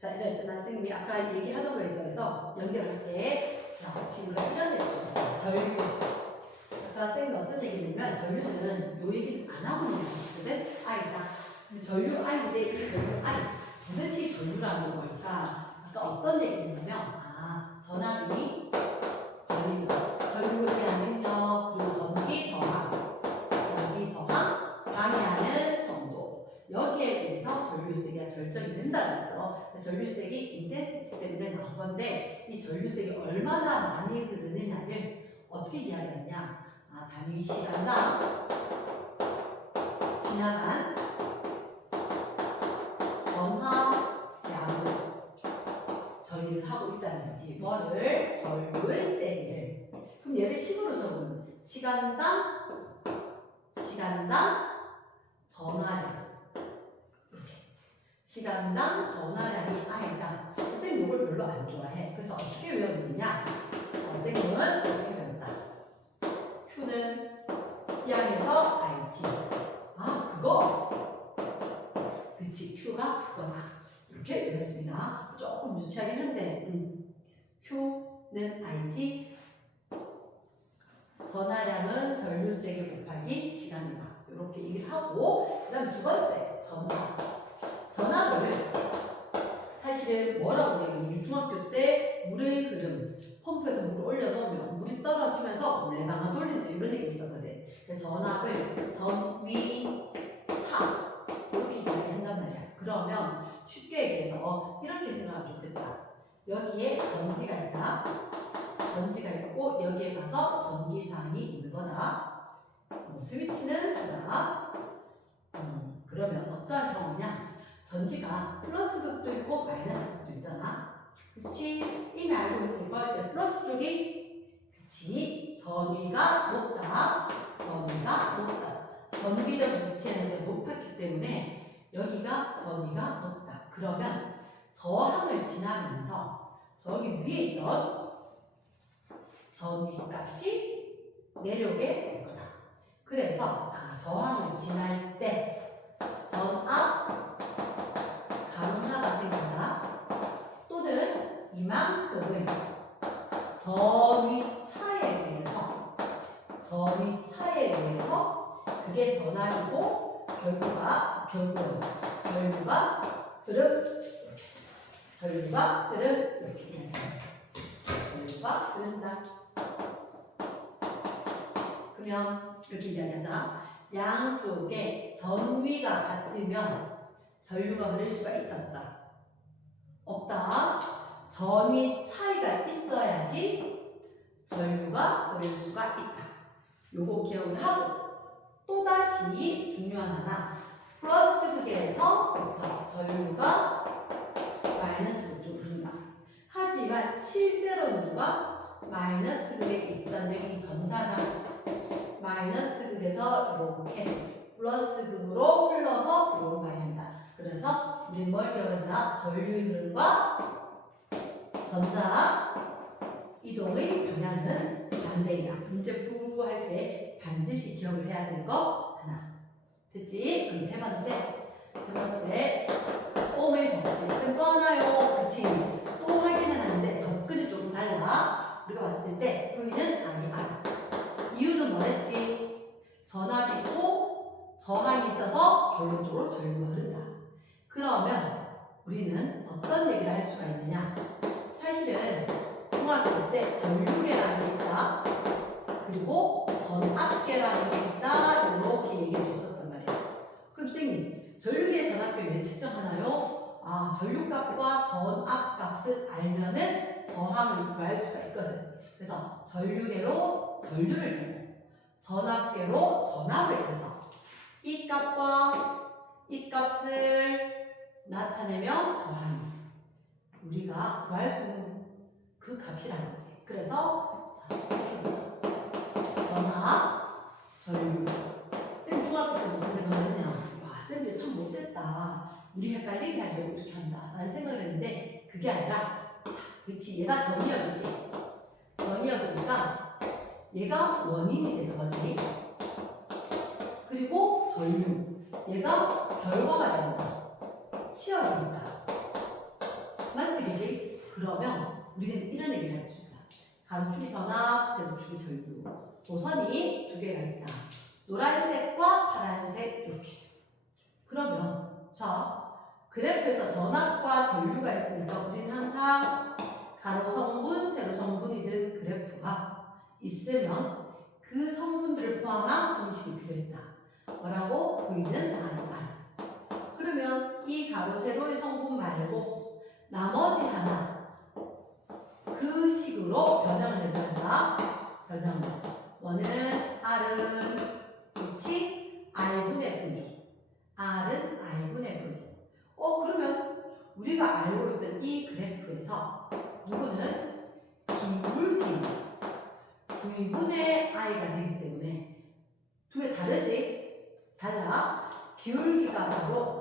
자, 이랬잖아. 선생님이 아까 얘기하던 거에 대해서 연결할게. 자, 지금 우리가 이런 얘기 전류. 아까 선생님이 어떤 얘기냐면 전류는 요 얘기는 안 하고 얘기했거든. I다. 근데 전류 I인데 이 전류 I. 도대체 이 전류라는 걸까? 아까 어떤 얘기냐면 전압이 전류에 대한 능력, 그리고 전기 저항, 방해하는 정도. 여기에 대해서 전류색이 결정이 된다고 했어. 전류색이 인텐시티 때문에 나온 건데 이 전류색이 얼마나 많이 흐르느냐를 어떻게 이야기하느냐? 단위 시간당 지나간 전하량으로 전이를 하고 있다는 거지. 뭐를? 전류의 세기를. 그럼 얘를 식으로 적으면 시간당 전하량. 이렇게. 시간당 전하량이 I다. 선생님 이걸 별로 안 좋아해. 그래서 어떻게 외웠느냐? 선생님은 이렇게 배웠다. Q는 P항에서 IT. 그거? 그치, Q가 그거다. 이렇게 외웠습니다. 조금 유치하긴 한데, Q는 IT, 전하량은 전류세기 곱하기 시간이다. 이렇게 얘기를 하고, 그 다음에 두 번째, 전압을 사실은 뭐라고 얘기해요? 중학교 때 물의 흐름, 펌프에서 물을 올려놓으면 물이 떨어지면서 물레방아 돌린다 이런 얘기 있었거든. 그래서 전압을 전위사 이렇게 얘기한단 말이야. 그러면 쉽게 얘기해서 이렇게 생각하면 좋겠다. 여기에 전지가 있다. 전지가 있고 여기에 가서 전기장이 있는 거다. 스위치는 그다. 그러면 어떠한 상황이냐? 전지가 플러스 극도 있고 마이너스 극도 있잖아. 그치? 이미 알고 있을걸? 플러스 쪽이 그치? 전위가 높다. 전기력 위치에는 높았기 때문에 여기가 전위가 높다. 그러면 저항을 지나면서 저기 위에 있던 전위 값이 내려오게 될 거다. 그래서 저항을 지날 때 전압 강하가 생긴다. 또는 이만큼은 전위 차에 대해서 그게 전압이고 결국은 전류가 흐름 이렇게 전류가 흐른다. 그러면 이렇게 이야기하자. 양쪽에 전위가 같으면 전류가 흐를 수가 있다 없다? 없다. 전위 차이가 있어야지 전류가 흐를 수가 있다. 요거 기억을 하고 또다시 중요한 하나 플러스 극에서부터 전류가 마이너스 극쪽으로 흐른다. 하지만 실제로 누가 마이너스 극에 있다는 이 전사가 마이너스 극에서 이렇게 플러스 극으로 흘러서 들어온 방향이다. 그래서 우리 뭘 기억한다? 전류의 흐름과 전자 이동의 방향은 반대이다. 문제 풀고 할 때 반드시 기억을 해야 되는 거 하나. 됐지? 그럼 세 번째 ohm의 법칙은 떠나요. 그치? 또 확인은 하는데 접근이 조금 달라. 우리가 봤을 때 V는 아니야. 이유는 뭐랬지? 전압이 있고 저항이 있어서 결론적으로 전류가 흐른다. 그러면 우리는 어떤 얘기를 할 수가 있느냐? 사실은 중학교 때 전류계라는 게 있다. 그리고 전압계라는 게 있다. 이렇게 얘기해 줬었단 말이야. 그럼 선생님, 전류계 전압계 왜 측정하나요? 전류값과 전압값을 알면은 저항을 구할 수가 있거든. 그래서 전류계로 전류를 재고 전압계로 전압을 재서 이 값과 이 값을 나타내면 저항이 우리가 구할 수 있는 그 값이라는 거지. 그래서 전압, 전류. 쌤 중학교 때 무슨 생각을 했냐? 쌤이 참 못됐다. 우리 헷갈리게 하려고 이렇게 한다. 라는 생각을 했는데 그게 아니라 그치 얘가 전이역이지. 전이역이니까 얘가 원인이 되는 거지. 그리고 전류. 얘가 결과가 되는 거야. 치열이니까. 그러면 우리는 이런 얘기를 할 수 있다. 가로축이 전압, 세로축이 전류. 도선이 두 개가 있다. 노란색과 파란색 이렇게. 그러면 자 그래프에서 전압과 전류가 있으니까 우리는 항상 가로 성분, 세로 성분이든 그래프가 있으면 그 성분들을 포함한 공식이 필요했다. 뭐라고? V는 R. 그러면 이 가로 세로의 성분 말고 나머지 하나 그 식으로 변형을 해줘야 한다. 변형을. 뭐는 R은 그치? R분의 V. R은 R분의 V. 그러면 우리가 알고 있던 이 그래프에서 누구는 기울기 V분의 I가 되기 때문에 두 개 다르지? 달라. 기울기가 바로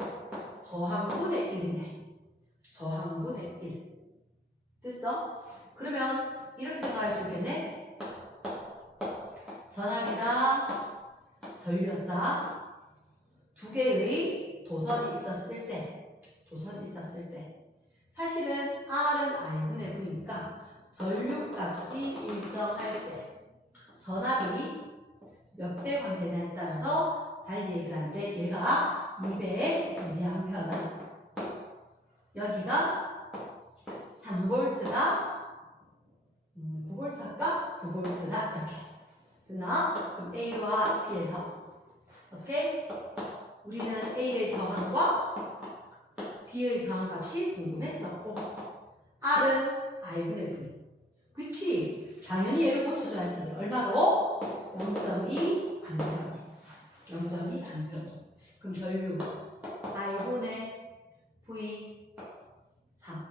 저항분의 1이네. 저항분의 1. 됐어? 그러면 이렇게 생각할 수 있겠네. 전압이다. 전류였다. 두 개의 도선이 있었을 때 사실은 R은 R분의 V니까 전류값이 일정할 때 전압이 몇 배 관계냐에 따라서 달리 얘기를 하는데 얘가 200mA다. 여기가 3V다. 9V일까? 9V다. 이렇게. 됐나? 그럼 A와 B에서 어떻게? 우리는 A의 저항과 B의 저항값이 궁금했었고 R은 R분의 V. 그치? 당연히 얘를 고쳐줘야지. 얼마로? 0.2 암페어. 0.2 암페어. 그럼 전류 R분의 V 3.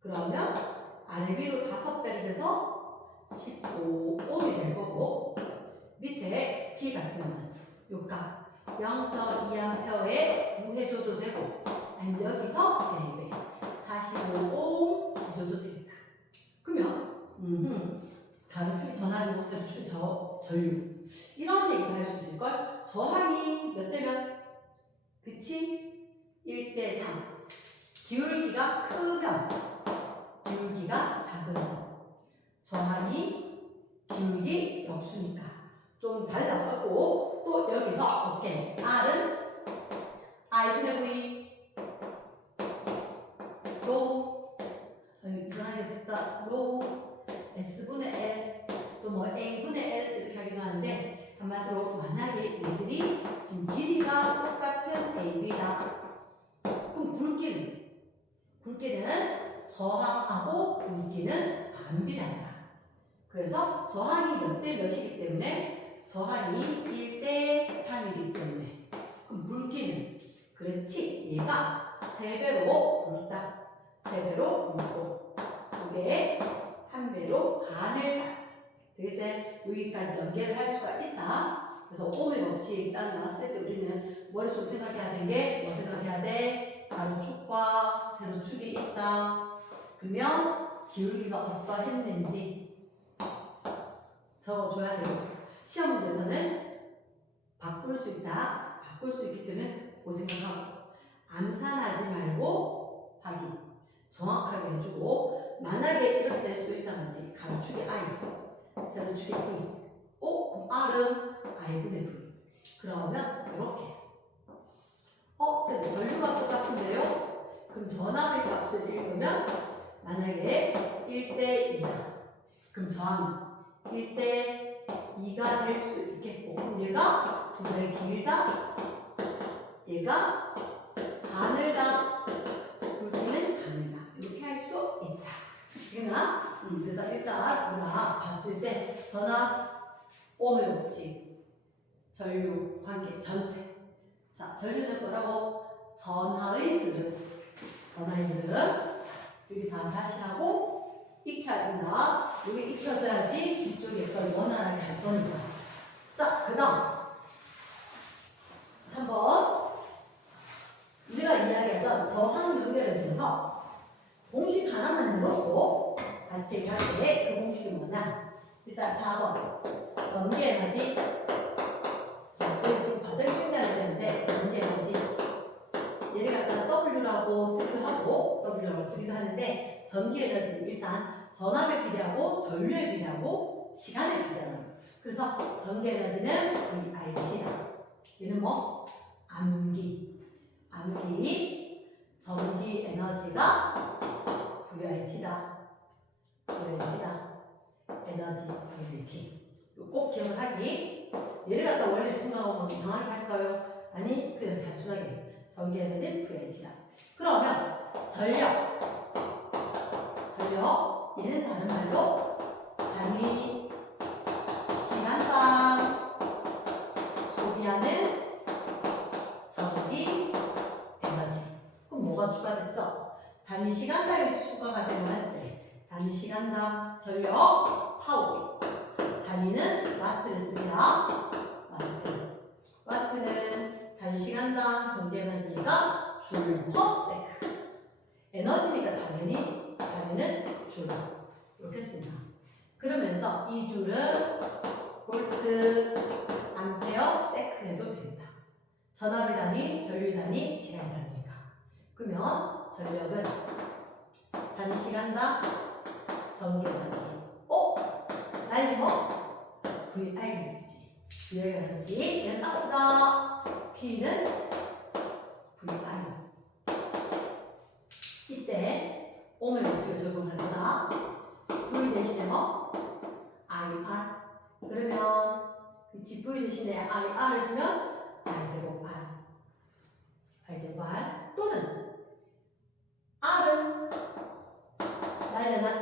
그러면 R비로 5배를 돼서 15ohm이 될 거고 밑에 B 같은 경우는 요값 0.2A에 구해줘도 되고 아니면 여기서 3배 45ohm 해줘도 되겠다. 그러면 가로축이 전압이고 세로축이 전류 이런 얘기도 할 수 있을걸? 저항이 몇 대면? 그치? 1대 3. 기울기가 크면 기울기가 작으면 저항이 기울기 역수니까 좀 달랐었고 또 여기서 오케이 R은 R분의 V 로우 로우 S분의 L 또 뭐 A분의 L 이렇게 하기도 하는데 한마디로 만약에 얘들이 지금 길이가 똑같은 AB다. 그럼 굵기는 저항하고 굵기는 반비례한다. 그래서 저항이 몇 대 몇이기 때문에 저항이 1대 3이기 때문에 그럼 굵기는 그렇지 얘가 3배로 굵다. 3배로 굵고 이게 1배로 간을 다. 되겠지? 여기까지 연계를 할 수가 있다. 그래서 오음의 법칙 딱 나왔을 때 우리는 머릿속에 생각해야 되는 게 뭐 생각해야 돼? 가로축과 세로축이 있다. 그러면 기울기가 어떠했는지 적어줘야 되고 시험 문제에서는 바꿀 수 있다. 바꿀 수 있기 때문에 그 생각하고 암산하지 말고 확인 정확하게 해주고 만약에 이렇게 될 수 있다든지 가로축이 I 세로축이 V 그럼 R은 I분의 V 그러면 이렇게 전류가 똑같은데요? 그럼 전압의 값을 읽으면 만약에 1대 2다. 그럼 저항 1대 2가 될 수 있겠고 그럼 얘가 2배 길다. 얘가 가늘다. 굵기는 가늘다. 이렇게 할 수 있다. 그러나 그래서 일단 우리가 봤을 때 전압, 오음의 법칙, 전류 관계 전체. 자, 전류는 뭐라고? 전하의 흐름. 여기 다 다시 하고 익혀야 된다. 여기 익혀져야지 뒤쪽에 걸 원활하게 할 거니까. 자, 그 다음 3번 우리가 이야기하던 저항 연결에 대해서 공식 하나만 해놓고 같이 얘기할 때 그 공식이 뭐냐? 일단 4번 전기에너지. 지금 과정이 끝내야 되는데 전기에너지 얘를 갖다가 W라고 쓰기도 하고 W라고 쓰기도 하는데 전기 에너지는 일단 전압에 비례하고 전류에 비례하고 시간에 비례하는. 그래서 전기 에너지는 VIT다. 얘는 뭐? 암기. 전기 에너지가 VIT다. 에너지 VIT. 꼭 기억을 하기. 얘를 갖다 원리를 생각하면 이상하게 할까요? 아니, 그냥 단순하게 전기 에너지 VIT다. 그러면 전력. 얘는 다른 말로 단위 시간당 소비하는 전기 에너지. 그럼 뭐가 추가됐어? 단위 시간당이 추가가 되면 맞지? 단위 시간당 전력 파워. 단위는 와트를 씁니다. 와트는 단위 시간당 전기 에너지가 줄 퍼 세크. 에너지니까 당연히 단위는 줄. 이렇게 씁니다. 그러면서 이 줄은 볼트, 암페어, 세크 해도 된다. 전압의 단위, 전류 단위, 시간 단위니까. 그러면 전력은 단위 시간당 전기 에너지. 나이 뭐? VI겠지. VI겠지. 얘는 박스다. P는 VI. 이때 오면 어떻게 적용할 거다? V 대신에 뭐? IR. 그러면 그치 V 대신에 IR을 쓰면 R제곱 R 또는 R은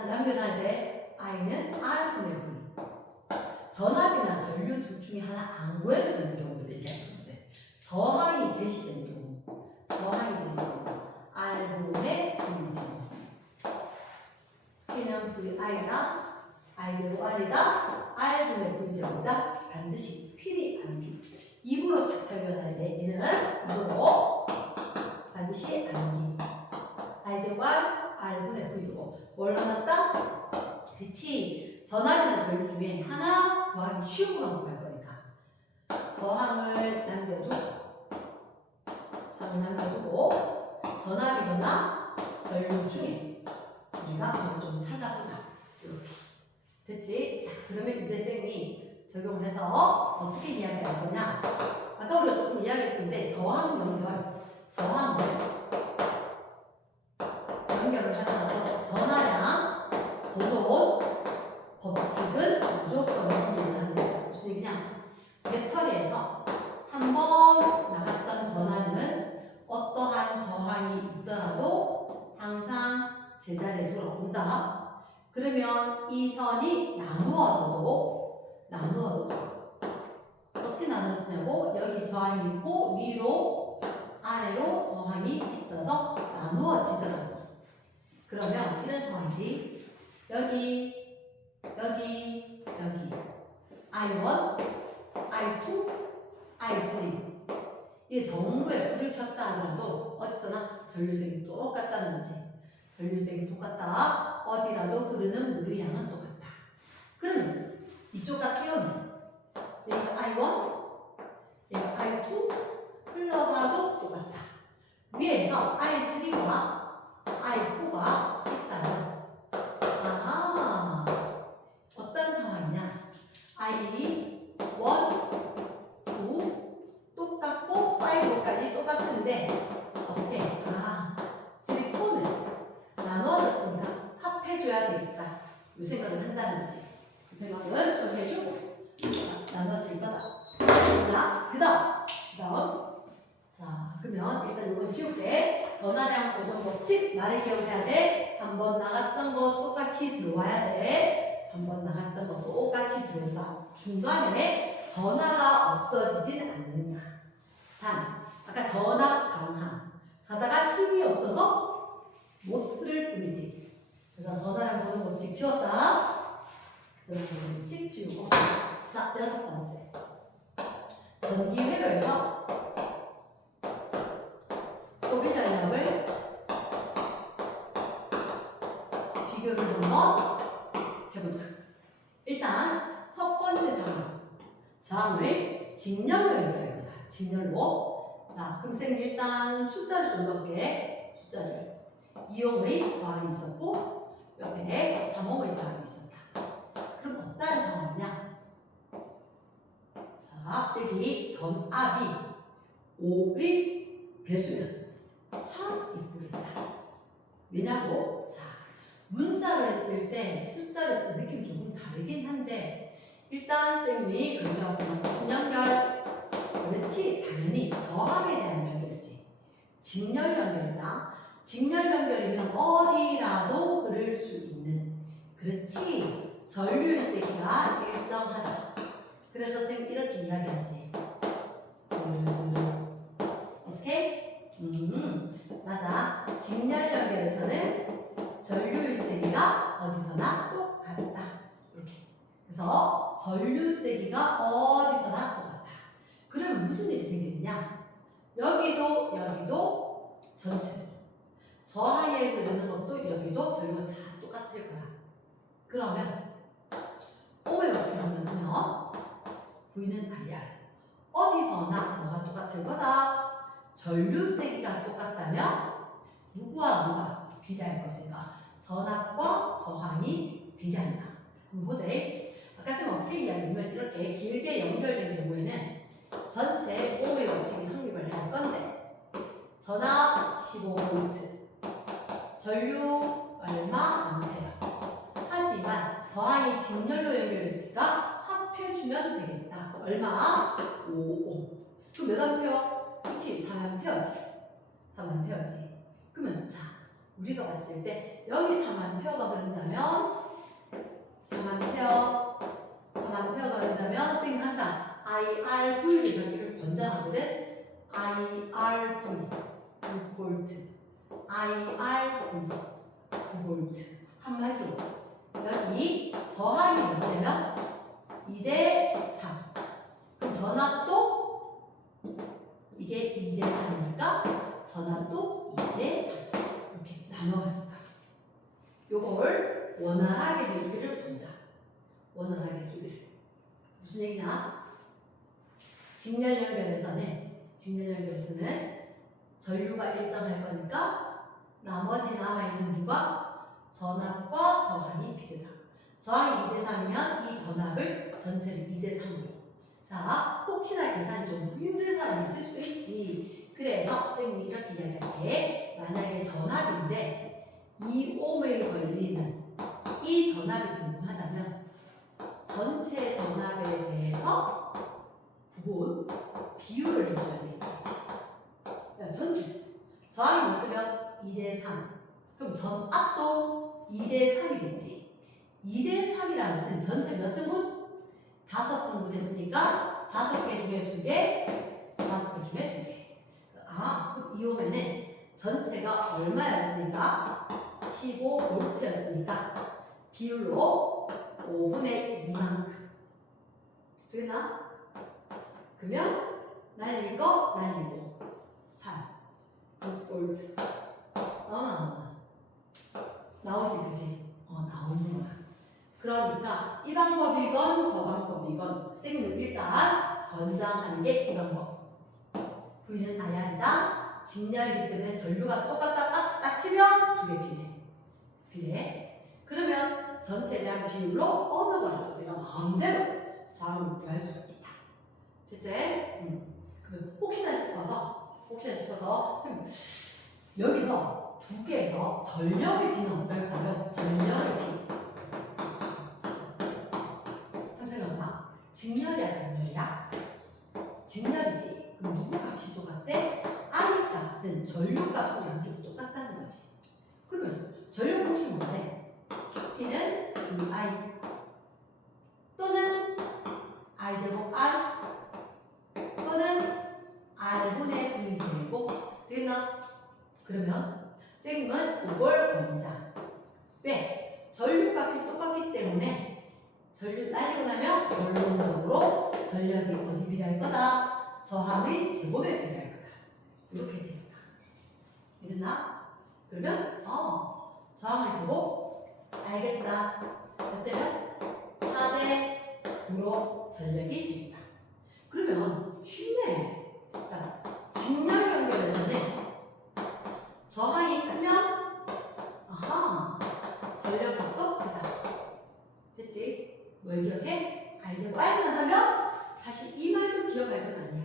남겨놔야 돼. I는 R분의 V. 전압이나 전류 둘 중에 하나 안 구해도 되는 경우를 얘기하는 건데 저항이 제시되는 경우 R분의 V제곱. P는 VI다. I대로 R이다. R분의 V제곱이다. 반드시 필히 암기. 입으로 착착 외워놔야 돼. 얘는 입으로 반드시 암기. I제곱 R분의 V제곱. 뭘 넣어놨다? 그치. 전압이나 전류 중에 하나 더하기 쉬운 거라고 할 거니까 저항을 남겨주고 전압이거나 전류 중에 우리가 그걸 좀 찾아보자. 이렇게 됐지? 자, 그러면 이제 쌤이 적용을 해서 어떻게 이야기할 거냐? 아까 우리가 조금 이야기했었는데 저항을 연결을 하더라도 전화량 고속 법칙은 무조건 준비하는 거. 무슨 얘기냐? 배터리에서 한 번 나갔던 전압은 어떠한 저항이 있더라도 항상 제자리에 돌아온다. 그러면 이 선이 나누어져도 어떻게 나누어지냐고? 여기 저항이 있고 위로 아래로 저항이 있어서 나누어지더라도 그러면 이런 상황이지. 여기 I1, I2, I3 이게 전부에 불을 켰다 하더라도 어디서나 전류색이 똑같다는 거지. 전류색이 똑같다. 어디라도 흐르는 물의 양은 똑같다. 그러면 이쪽 다 띄우면 여기가 I1, 여기가 I2 흘러가도 똑같다. 위에서 I3와 I4가 있다면 어떤 상황이냐? I1, 2 똑같고 5까지 똑같은데 어떻게? 3, 4는 나눠졌으니까 합해줘야 되겠다. 이 생각을 한다는 거지. 이 생각은 좀 해주고 나눠질 거다. 자, 그다음 자, 그러면 일단 이건 지울게. 전화량 고정 법칙 말을 기억해야 돼. 한 번 나갔던 거 똑같이 들어와야 돼. 한 번 나갔던 거 똑같이 들어온다. 중간에 전화가 없어지진 않느냐. 단, 아까 전압 강함. 가다가 힘이 없어서 못 흐를 뿐이지. 그래서 전화량 고정 법칙 지웠다. 전화량 고정 법칙 지우고. 자, 6번째. 전기 회로에서 소비 전력을 비교를 한번 해보자. 일단 첫 번째 저항을 직렬로 연결할 거다. 직렬로. 자, 그럼 쌤이 일단 숫자를 좀 넣을게. 숫자를. 이온의 저항이 있었고 옆에 3호의 저항이 있었다. 그럼 어떠한 상황이냐? 자, 여기 전압이 5의 배수면 3이 뿌린다. 왜냐고? 자, 문자로 했을 때 숫자로 했을 때 느낌이 조금 다르긴 한데 일단 쌤이 강조하는 무슨 연결? 그렇지, 당연히 저항에 대한 연결이지. 직렬 연결이다. 직렬 연결이면 어디라도 흐를 수 있는. 그렇지, 전류의 세기가 일정하다. 그래서 쌤 이렇게 이야기하지. 오케이? 맞아. 직렬 연결에서는 전류의 세기가 어디서나 똑같다. 이렇게. 그래서 전류 세기가 어디서나 똑같다. 그러면 무슨 일이 생기느냐? 여기도 전체. 저하에 흐르는 것도 여기도 전류가 다 똑같을 거야. 그러면 O의 법칙을 한번 쓰면 V는 IR. 어디서나 뭐가 똑같을 거다. 전류 세기가 똑같다면 누구와 비례할 것인가? 전압과 저항이 비례한다. 한번 보자. 아까 쌤 어떻게 이야기하면 이렇게 길게 연결된 경우에는 전체 O의 법칙이 성립을 할 건데 전압 15V, 전류 얼마 암페어. 하지만 저항이 직렬로 연결됐으니까 합해주면 되겠다. 얼마? 5옴. 그럼 몇 암페어? 그렇지, 4암페어지. 4암페어지. 그러면 자, 우리가 봤을 때 여기 4암페어가 흐른다면 4암페어가 흐른다면 선생님 항상 IRV의 전기를 권장하거든. IRV 9V, IRV 9V. 한마디로 여기 저항이 뭐냐면 2대3. 그럼 전압도 이게 2대3이니까 전압도 2대3. 이렇게 나눠가지고 요걸 원활하게 해주기를 본자. 원활하게 해주기를. 무슨 얘기냐? 직렬 연결에서는 전류가 일정할 거니까 나머지 남아있는 누가? 전압과 저항이 비례다. 저항이 2대3이면 이 전압을 전체를 2대3으로. 자, 혹시나 계산이 좀 힘든 사람이 있을 수 있지. 그래서 선생님이 이렇게 이야기할게. 만약에 전압인데 2옴에 걸리는 이 전압이 궁금하다면 전체 전압에 대해서 부분 비율을 해줘야 되겠지. 전체 저항이 뭐냐면 2대3. 그럼 전압도 2대3이겠지. 2대3이라는 것은 전체 몇 등분? 5등분 했으니까 5개 중에 2개, 5개 중에 2개. 아, 그럼 이 오면은 전체가 얼마였으니까? 15V였으니까 비율로 5분의 2만큼. 되나? 그러면 날릴 거 날리고 3, 6V. 나오지, 그지? 나오는 거야. 그러니까 이 방법이건 저 방법이건 쌤은 일단 권장하는 게 이 방법. V는 IR이다. 직렬이기 때문에 전류가 똑같다 딱 치면 2개 비례. 그러면 전체에 대한 비율로 어느 거라도 내가 마음대로 저항을 구할 수 있다. 됐지? 그러면 혹시나 싶어서 여기서 두 개에서 전력의 비는 어떨까요? 전력의 비. 한번 생각해봐. 직렬이야, 단렬이야? 직렬이지. 그럼 누구 값이 똑같대? I 값은 전류 값은 양쪽이 똑같다는 거지. 그러면 전력 값이 뭔데? P는 VI 또는 I제곱 R 또는 R분의 V제곱. 되겠나? 그러면 쌤은 이걸 권장. 왜? 전류값이 똑같기 때문에 전류 날리고 나면 결론적으로 전력이 어디 비례할 거다? 저항의 제곱에 비례할 거다. 이렇게 되겠다. 믿었나? 그러면 저항의 제곱 알겠다. 그때는 4대 9로 전력이 되겠다. 그러면 쉽네. 자, 직렬 연결에서는 저항이 크면 전력 뭘 기억해? I제곱 R만 하면 사실 이 말도 기억할 건 아니야.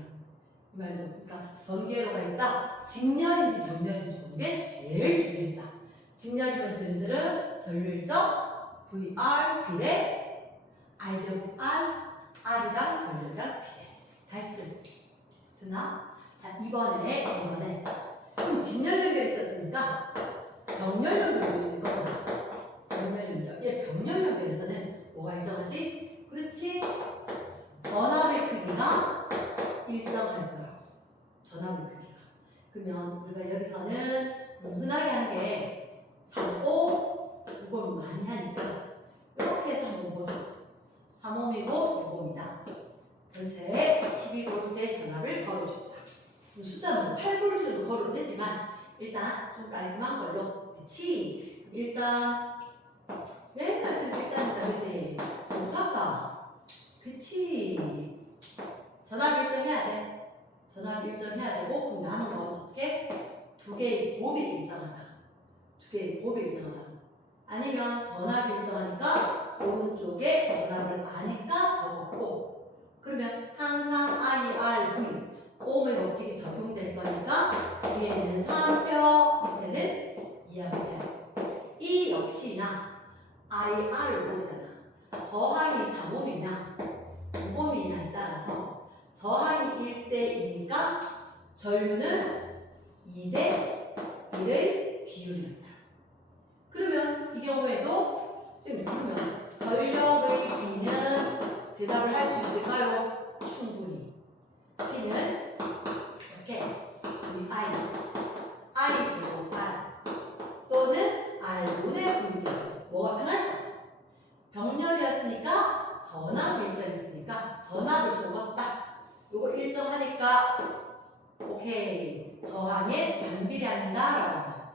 이 말도. 그러니까 전개로가 있다. 직렬인지 병렬인지 보는 게 제일 중요했다. 직렬이면 전들은 전류일정 VR 비례 I제곱 R R이랑 전류랑 비례. 다 했음. 되나? 자, 이번에 그럼 직렬 연결이 있었으니까 병렬 연결이 있을 거다. 병렬 연결. 병렬 연결에서는 뭐가 일정하지? 그렇지. 전압의 크기가 일정할 거라고. 전압의 크기가. 그러면 우리가 여기서는 흔하게 하는 게 3오, 6옴 많이 하니까 이렇게 해서 한번 보죠. 3옴이고 6옴이다. 전체에 12V의 전압을 걸어줬다. 숫자는 8V도 걸어도 되지만 일단 좀 깔끔한 걸로. 그치? 일단 맨날 쓸 때 일단이다. 그치? 못할까? 그치? 전압 일정해야 돼. 전압 일정해야 되고 그럼 남은 건 어떻게? 두 개의 곱이 일정하다. 두 개의 곱이 일정하다. 아니면 전압 일정하니까 오른쪽에 전압을 아니까 적었고 그러면 항상 IRV 오음의 법칙이 적용될 거니까 위에는 3표 밑에는 2암페어. 이 역시나 IR을 보잖아. 저항이 4옴이냐 6옴이냐에 따라서 저항이 1대2니까 전류는 2대1의 비율이었다. 그러면 이 경우에도 선생님 그러면 전력의 B는 대답을 할 수 있을까요? 충분히. P는 이렇게 I 제곱 R 또는 R분의 V제곱 뭐가 편할까? 병렬이었으니까 전압 일정했으니까 전압을 속었다. 요거 일정하니까 오케이 저항에 반비례합니다 라고 하면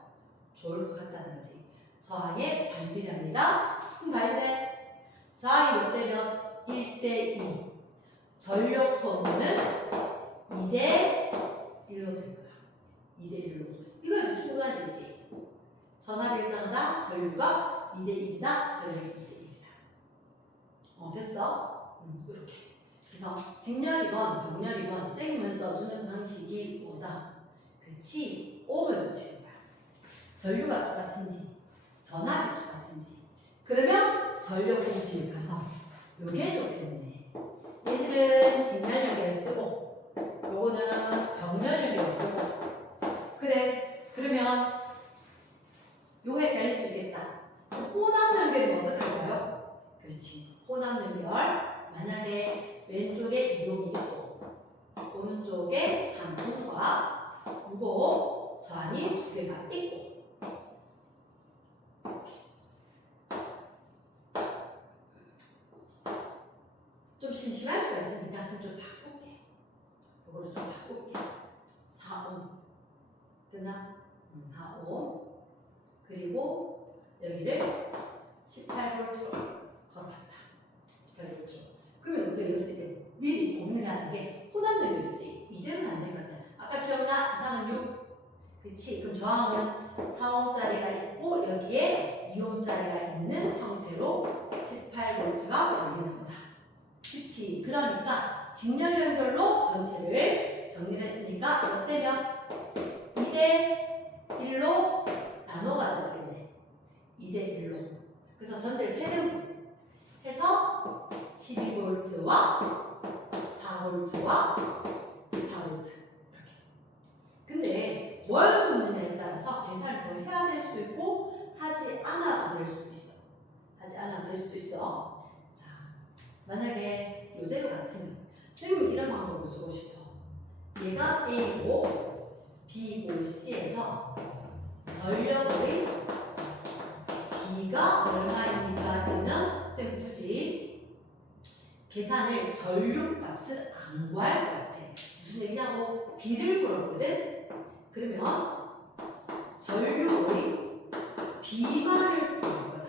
좋을 것 같다는 거지. 저항에 반비례합니다. 그럼 다 했네. 저항이 몇 대면 1대2 전력 소모는 2대1로 될 거야. 2대1로. 이거 충분하지, 그치? 전압 일정하다, 전류가 2대1이다, 전력이 2대1이다. 됐어? 이렇게. 그래서 직렬이건 병렬이건 쌤은 써주는 방식이 뭐다? 그치? 오음을 붙이는 거야. 전류가 똑같은지, 전압이 똑같은지. 그러면 전력 공식을 가서 요게 좋겠네. 얘들은 직렬 연결 쓰고 요거는 병렬 연결 쓰고 그래. 그러면 요거 헷갈릴 수 있겠다. 호남 연결은 어떡할까요? 그렇지. 호남 연결 만약에 왼쪽에 이동이 있고 오른쪽에 3옴과 6옴 저항이 두 개가 있고 좀 심심할 수가 있으니까 좀 바꿀게. 이거를 좀 바꿀게. 4옴. 됐나? 4옴. 그리고 여기를 18V로 걸어봤다. 18V. 그러면 우리가 여기서 이제 미리 고민을 하는 게 호남 연결이지. 이대로는 안 될 것 같아. 아까 기억나? 이상은 6. 그치? 그럼 저항은 4옴짜리가 있고 여기에 2옴짜리가 있는 형태로 18V가 걸리는 거다. 그치. 그러니까 직렬 연결로 전체를 정리를 했으니까 이때면 2대1로 나눠가야 되겠네. 2대1로. 그래서 전체를 3명 해서 12V와 4V와 4V 이렇게. 근데 뭘 묻느냐에 따라서 계산을 더 해야 될 수도 있고 하지 않아도 될 수도 있어. 하지 않아도 될 수도 있어. 만약에 이대로 같으면 선생님은 이런 방법을 주고 싶어. 얘가 A고 B고 C에서 전력의 B가 얼마입니까? 그러면 선생님 굳이 계산을 전류값을 안 구할 것 같아. 무슨 얘기냐고 B를 물었거든? 그러면 전류의 B만을 구할 거다.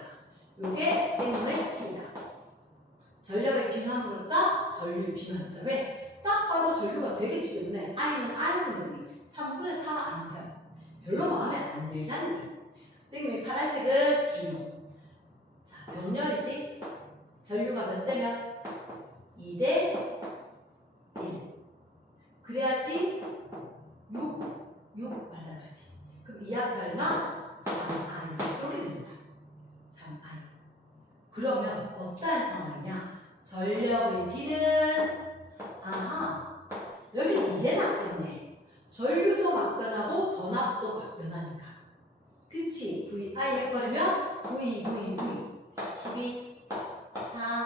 요게 선생님의 팁이다. 전력의 B만 물었다, 전류의 B만 물었다. 왜? 딱 봐도 전류가 되겠지. 때문에 I는 R분의 3분의 4A. 별로 마음에 안 들잖니. 선생님이 파란색은 중. 자, 병렬이지? 전류가 몇 대면? 2대 1. 그래야지 6 맞아가지. 그럼 이 합이 얼마? 3i 꼴이 된다. 3i. 그러면 어떠한 상황이냐? 전력의 B는 아하 여기 2대 놨겠네. 전류도 막 변하고 전압도 막 변하니까. 그치? VI 해버리면 V 12 4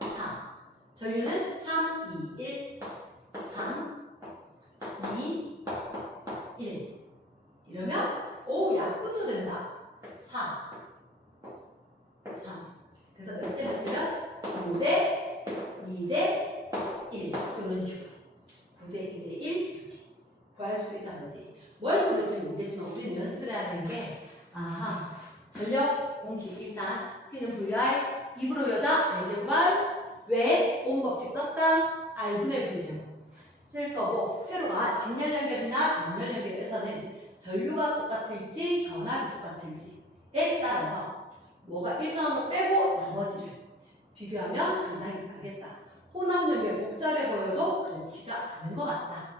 4 전류는 3 2 1 3 2 1 이러면 오 약분도 된다. 4 3 그래서 몇 대 몇 대면 9대 2대 1 이런 식으로 9대 2대 1 이렇게 구할 수 있다는 거지. 뭘 그럴지 모르겠지만 우리는 연습을 해야 되는 게 아하 전력 공식 일단 P는 VI 입으로 여자 I제곱R 왜? 온 법칙 썼다 R분의 V죠. 쓸 거고 회로가 직렬 연결이나 병렬 연결에서는 전류가 똑같을지 전압이 똑같을지에 따라서 뭐가 일정한 거 빼고 나머지를 비교하면 상당히 다르겠다. 혼합 연결 복잡해 보여도 그렇지가 않은 것 같다.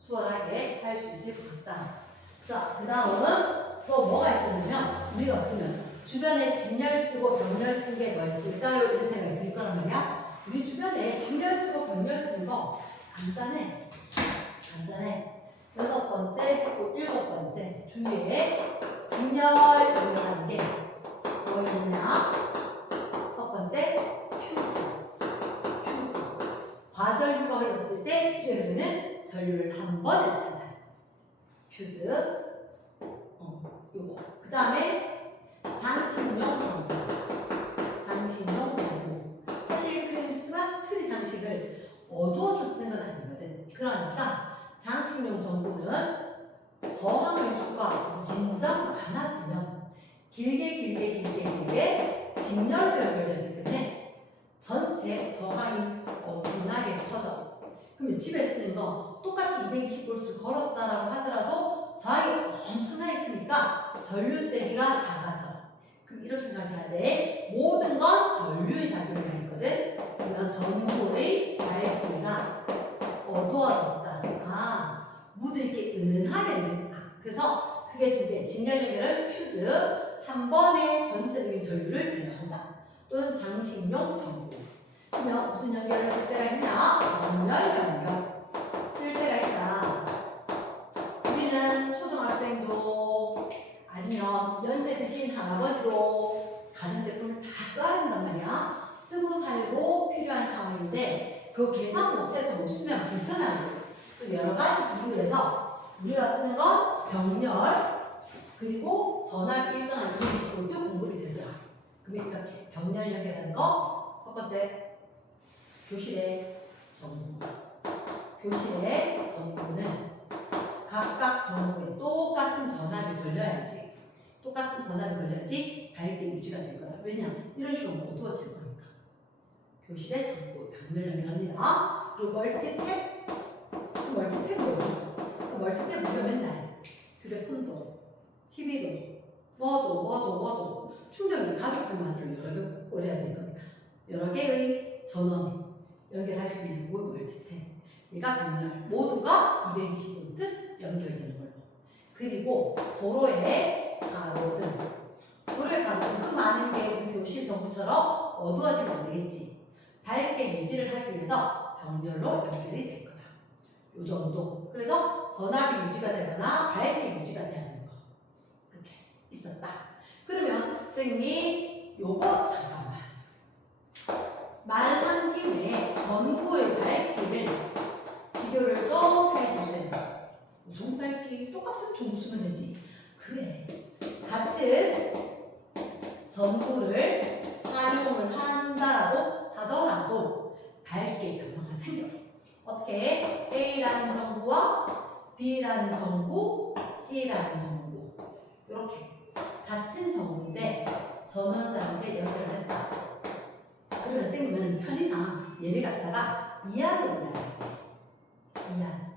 수월하게 할 수 있을 것 같다. 자, 그 다음은 또 뭐가 있었냐면 우리가 보면 주변에 직렬 쓰고 병렬 쓴 게 뭐 있을까요? 이런 생각이 들 거란 말이야. 우리 주변에 직렬 쓰고 병렬 쓰는 거 간단해. 여섯 번째, 그리고 일곱 번째 주위에 직렬 병렬하는 게 뭐였냐? 첫 번째 퓨즈. 과전류가 흘렀을 때 집에 흐르는 전류를 한 번에 찾아요. 퓨즈. 요거. 그 다음에 장식용 전구. 사실 크리스마스 트리 장식을 어두워서 쓰는 건 아니거든. 그러니까 장식용 전구는 저항의 수가 무진장 많아지면 길게 직렬로 연결되기 때문에 전체 저항이 엄청나게 커져. 그러면 집에 쓰는 거 똑같이 220V 걸었다라고 하더라도 저항이 엄청나게 크니까 전류 세기가 작아져. 그럼 이렇게 생각해야 돼. 모든 건 전류의 작용을 했거든. 그러면 전구의 밝기가 어두워졌다. 묻을 게 은은하게 됐다. 그래서 크게 두 개. 직렬 연결은 퓨즈. 한 번에 전체적인 전류를 제어한다. 또는 장식용 전구. 그러면 무슨 연결을 쓸 때가 있냐? 병렬 연결. 쓸 때가 있다. 우리는 초등학생도 아니면 연세 드신 할아버지도 가전제품을 다 써야 한단 말이야. 쓰고 살고 필요한 상황인데 그 계산 못해서 못 쓰면 불편하고 또 여러 가지 이유에서 우리가 쓰는 건 병렬 그리고 전압 일정한 220V 공급이 되더라. 그러면 이렇게 병렬 연결하는 거 첫 번째 교실의 전구. 교실의 전구는 각각 전구에 똑같은 전압이 걸려야지 밝게 유지가 될 거다. 왜냐? 이런 식으로 어두워질 거니까. 교실의 전구 병렬 연결합니다. 그리고 멀티탭 멀티탭 우리가 맨날 휴대폰도 TV도 뭐도 충전기 가족들마다 여러 개 꽂아야 될 겁니다. 여러 개의 전원 연결할 수 있는 곳 멀티탭. 얘가 병렬 모두가 220V 연결되는 걸로. 그리고 도로에 가로등 그 많은 게 우리 교실 전구처럼 어두워지면 안 되겠지. 밝게 유지를 하기 위해서 병렬로 연결이 될 거다. 요 정도. 그래서 전압이 유지가 되거나 밝게 유지가 돼야 되는 거. 이렇게 있었다. 그러면 선생님이 요거 잠깐만 말한 김에 전구의 밝기를 비교를 좀 해주세요. 전구 밝기 똑같은 전구 쓰면 되지. 그래. 같은 전구를 사용을 한다라고 하더라도 밝기의 변화가 생겨. 어떻게? A라는 전구와 B라는 전구, C라는 전구 이렇게 같은 전구인데 전원장치에 연결됐다. 그러면 선생님은 편의상 얘를 갖다가 이하로 이하.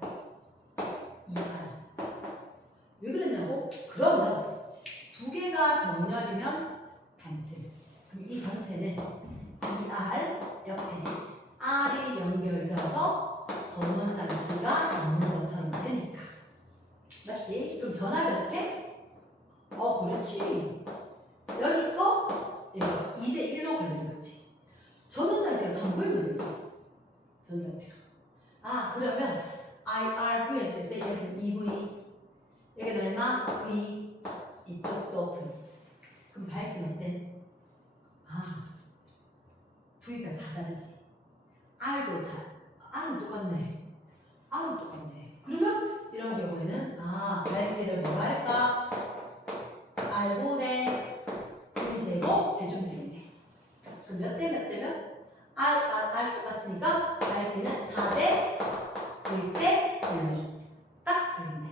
왜 그랬냐고? 그러면 두 개가 병렬이면 반트. 그럼 이 전체는 IR 옆에 R이 연결되어서 전원장치가 있는 것처럼 되니까. 맞지? 그럼 전압이 어떻게? 그렇지. 여기 거 이거 2대 1로 걸리는 거지. 전원장치가 3부이면 되지. 전원장치가. 그러면 IRV 했을 때 여기 EV, 여기 얼마? V, 이쪽도 V. 그럼 밝기는 어때? V가 다 다르지. R도 R은 똑같네. R은 똑같네. 그러면 이런 경우에는 밝기를 뭐라 할까? R분의 V제곱 해주면 되겠네. 그럼 몇 대 몇 대면? R 똑같으니까 밝기는 4대 V대 1로 딱 되겠네.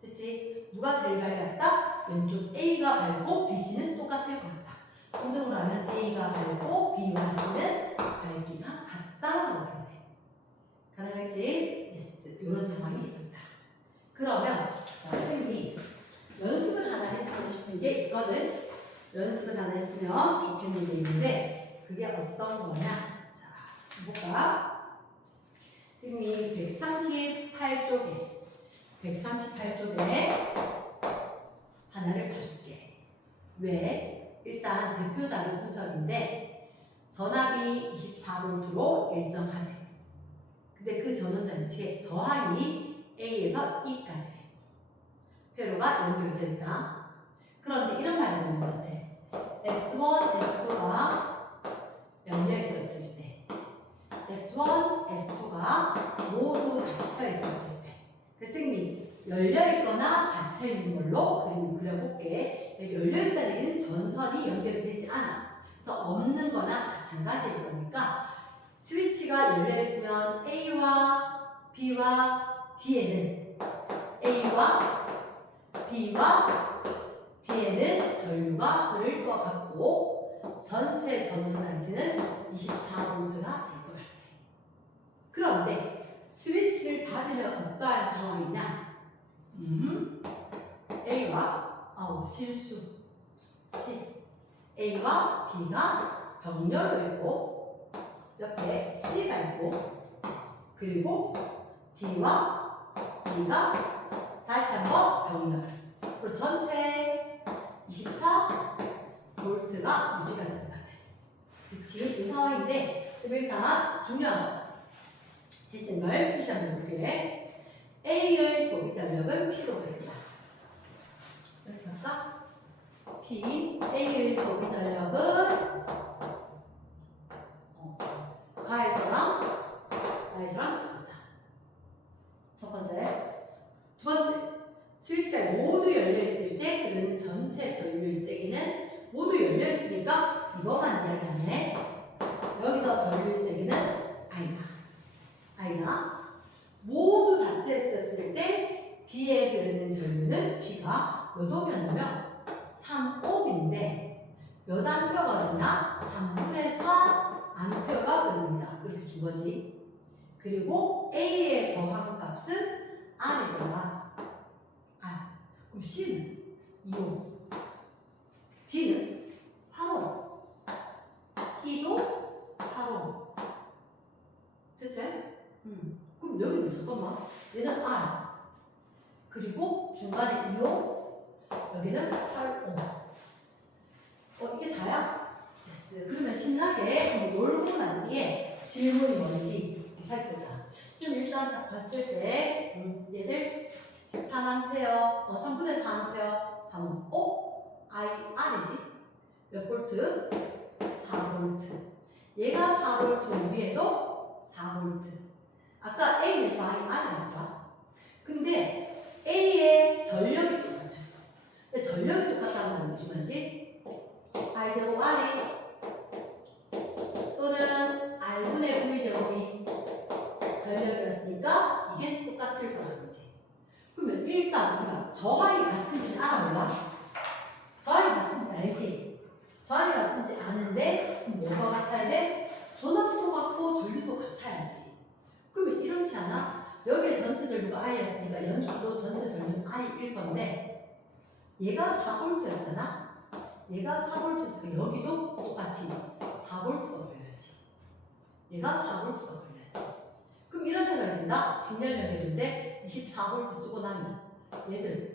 됐지? 누가 제일 밝았다? 왼쪽 A가 밝고 BC는 똑같을 것 같다. 고등으로 하면 A가 밝고 B와 C는 밝기가 같다라고 되겠네. 가능하겠지? 예스. 이런 상황이 있습니다. 그러면 선생님이 연습을 하나 했으면 싶은 게 있거든. 연습을 하나 했으면 좋겠는 게 있는데 그게 어떤 거냐? 자, 볼까? 선생님이 138쪽에 하나를 봐줄게. 왜? 일단 대표다리 부적인데 전압이 24V로 일정하네. 근데 그 전원장치의 저항이 A에서 E까지 회로가 연결된다. 그런데 이런 말이 있는 것 같아. S1, S2가 열려 있었을 때, S1, S2가 모두 닫혀 있었을 때, 그 선생님이 열려 있거나 닫혀 있는 걸로 그림을 그려볼게. 여기 열려 있다는 얘기는 전선이 연결되지 않아. 그래서 없는 거나 마찬가지일 거니까 스위치가 열려 있으면 A와 B와 D에는 A와 B와 D에는 전류가 흐를 것 같고 전체 전원장치는 24V가 될 것 같아. 그런데 스위치를 닫으면 어떠한 상황이냐? A와 실수 C A와 B가 병렬로 있고 옆에 C가 있고 그리고 D와 B가 다시 한번 병렬. 그리고 전체 24V가 유지가 되는 것 같아. 지금 이 상황인데 일단 중요한 거 지생을 표시하는 볼게. A의 소비 전력은 P로 가겠다. 이렇게 할까? P A의 소비 전력은 가에서랑 똑같다. 첫 번째. 두 번째. 스위치가 모두 열려있을 때 그러는 전체 전류의 세기는 모두 열려있으니까 이것만 이야기하네. 여기서 전류의 세기는 I다. 모두 닫혀 있었을 때 B에 흐르는 전류는 B가 몇 옴이었냐면 3옴인데 몇 암페어가 되냐? 3분의 4 암페어가 흐릅니다. 이렇게 준 거지. 그리고 A의 저항값은 R이더라. 그럼 C는 2옴, D는 8옴, E도 8옴. 됐지? 그럼 여기는 잠깐만. 얘는 R. 그리고 중간에 2옴, 여기는 8옴. 이게 다야? 됐어. 그러면 신나게 놀고 난 뒤에 질문이 뭔지 살펴보자. 지금 일단 딱 봤을 때, 얘들 3A, 3분의 4A, 3옴. R이지? 몇 볼트? 4볼트. 얘가 4볼트 위에도 4볼트. 아까 A의 저항이 R이었더라. 근데 A의 전력이 똑같았어. 근데 전력이 똑같다는 건 무슨 말이지? I제곱 R이 또는 R분의 V제곱이 전력이었으니까 이게 똑같을 거라는 거지. 그러면 일단 우리가 저항이 같은지는 알아 몰라? 저항이 같은지 알지? 저항이 같은지 아는데 뭐가 같아야 돼? 전압도 같고 전류도 같아야지. 그러면 이렇지 않아? 여기에 전체 전류가 I였으니까 연축도 전체 전류는 I일 건데 얘가 4V였잖아? 얘가 4V였으니까 여기도 똑같이 4V가 걸려야지. 얘가 4V가 불러야지. 그럼 이런 생각이 든다. 직렬 연결인데 24V 쓰고 나면 얘들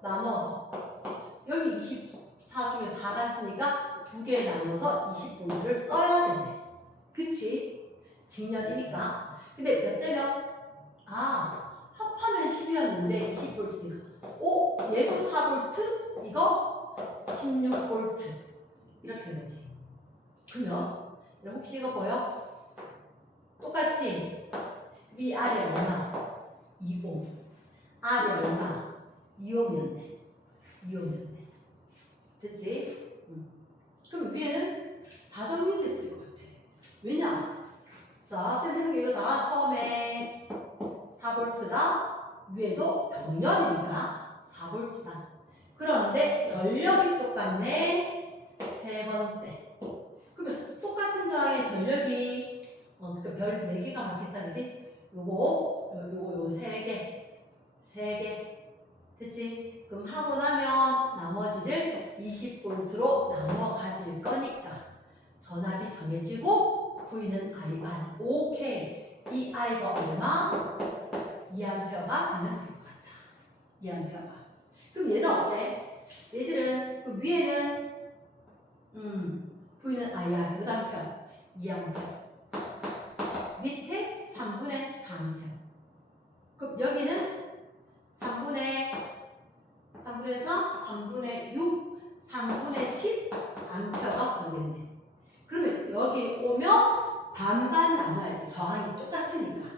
나눠서 여기 24 중에 4가 쓰니까 두 개 나눠서 20V를 써야 되네. 그치? 직렬이니까. 근데 몇 대 몇? 합하면 10이었는데 20V니까. 오, 얘도 4V, 이거 16V. 이렇게 된 거지. 그러면 혹시 이거 보여? 똑같지? 위아래 얼마? 2옴. 아래 얼마? 2옴이었네. 2옴이었네. 됐지? 그럼 위에는 다 정리됐을 것 같아. 왜냐? 자, 선생님 이거 다 처음에 4V다. 위에도 병렬이니까 4V다. 그런데 전력이 똑같네. 세 번째. 그러면 똑같은 저항의 전력이 그러니까 별 4개가 맞겠다, 그지? 요거 3개. 됐지? 그럼 하고 나면 나머지를 20V로 나눠 가질 거니까 전압이 정해지고 V는 IR. 오케이. 이 I가 얼마? 2A가 되면 될 것 같다. 2A가. 그럼 얘는 어때? 얘들은 그 위에는 V는 IR 몇 암페어? 2암페어. 밑에 3분의 4암페어. 그럼 여기는 3분의 4, 3분의 6, 3분의 10 암페어가 오겠네. 그러면 여기 오면 반반 나눠야지. 저항이 똑같으니까.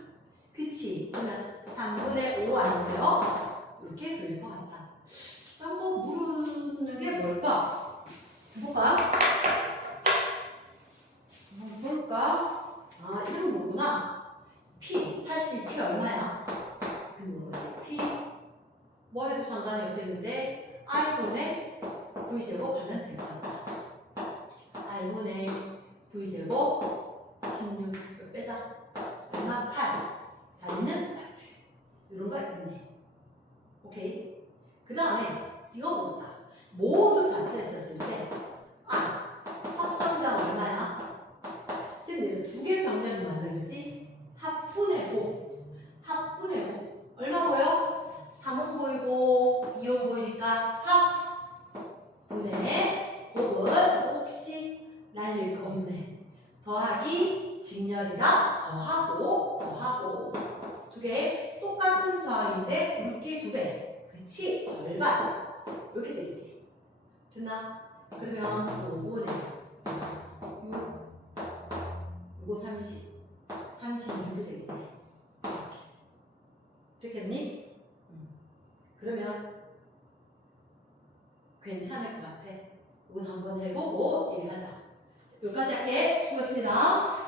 그치? 그러면 3분의 5 암페어 이렇게 그릴 것 같다. 한번 물은 게 뭘까? 볼까? 한번 볼까? 이런 거구나. P, 사실 P 얼마야? P 뭐 해도 상관이 없겠는데 R분의 V제곱 하면 될 것 같다. R분의 V제곱 16 빼자. 얼마? 8. 자리는 8. 이런 거 있네. 오케이. 그 다음에 이거 보다. 모두 닫혀 있었을 때 합성장 얼마야? 지금 두 개 병렬을 만들지? 합분의 5. 합분의 5. 얼마 보여? 3은 보이고 2은 보이니까 합분의 곱은 혹시 날릴 거 없네. 더하기 직렬이라 더하고 두 개 똑같은 저항인데 굵기 2배. 그치? 절반. 이렇게 되겠지. 됐나? 그러면 5분의 6 이거 36이 되겠네. 됐겠니? 그러면 괜찮을 것 같아. 이건 한번 해보고 얘기하자. 여기까지 할게. 수고했습니다.